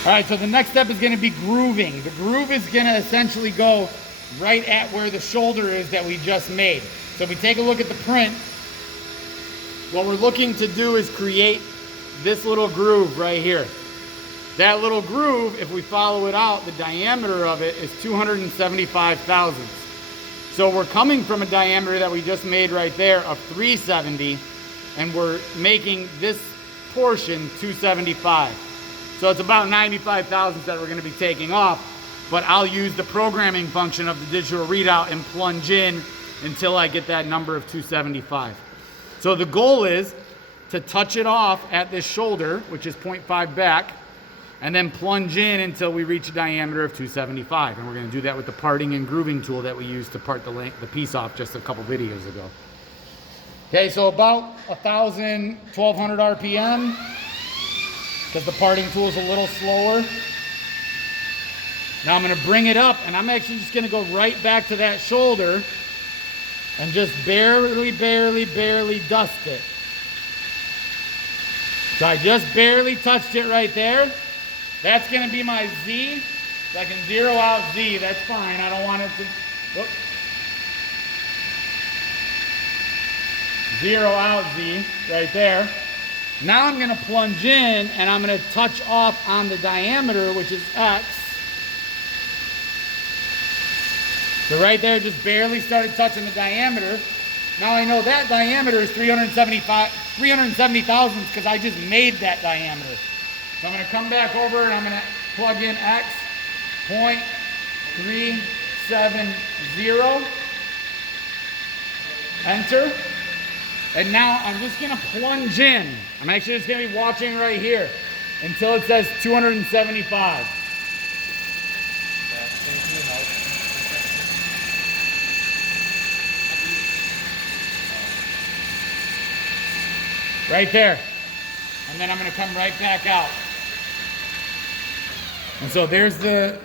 All right, so the next step is going to be grooving. The groove is going to essentially go right at where the shoulder is that we just made. So if we take a look at the print, what we're looking to do is create this little groove right here. That little groove, if we follow it out, the diameter of it is 275 thousandths. So we're coming from a diameter that we just made right there of 370, and we're making this portion 275. So it's about 95 thousandths that we're going to be taking off, but I'll use the programming function of the digital readout and plunge in until I get that number of 275. So the goal is to touch it off at this shoulder, which is 0.5 back, and then plunge in until we reach a diameter of 275. And we're going to do that with the parting and grooving tool that we used to part the piece off just a couple videos ago. Okay, so about 1,000, 1,200 RPM, because the parting tool is a little slower. Now I'm going to bring it up, and I'm actually just going to go right back to that shoulder and just barely dust it. So I just barely touched it right there. That's going to be my Z. So I can zero out Z. That's fine. I don't want it to... Whoops. Zero out Z right there. Now I'm going to plunge in, and I'm going to touch off on the diameter, which is X. So right there, just barely started touching the diameter. Now I know that diameter is 370 thousandths because I just made that diameter. So I'm going to come back over and I'm going to plug in X, 0.370, enter. And now I'm just going to plunge in. I'm actually just going to be watching right here until it says 275. Right there. And then I'm going to come right back out. And so there's the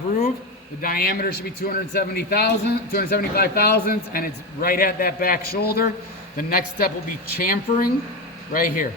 groove. The diameter should be 275 thousandths, and it's right at that back shoulder. The next step will be chamfering right here.